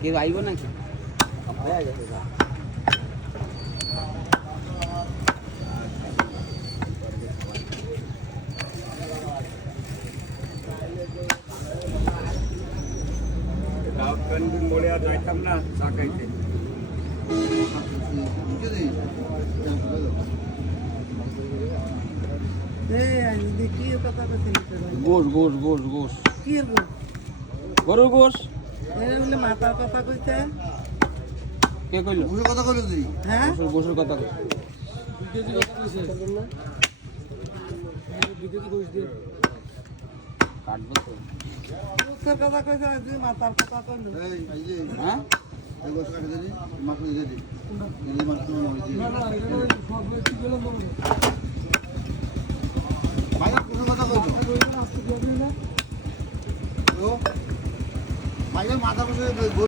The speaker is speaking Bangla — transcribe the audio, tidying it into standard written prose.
কেউ আইব নাকি? বলে আর যাইতাম না চা খাইতে। গোশ গোশ গোশ গোশ গরুর গোশ মাতার কথা কইতে কে কইলো? কথা কইলো তুই? হ্যাঁ গোশের কথা কই কাটবো তো গোসের কথা কইছে তুই মাতার কথা কইলো। হ্যাঁ এই গোস কাটে দিলি মাছ দিয়ে দিলি দিলি মাছ তুমি মরে দিলি। ভাই কোন কথা কইলো? তো ভাইয়ের মাথা বসে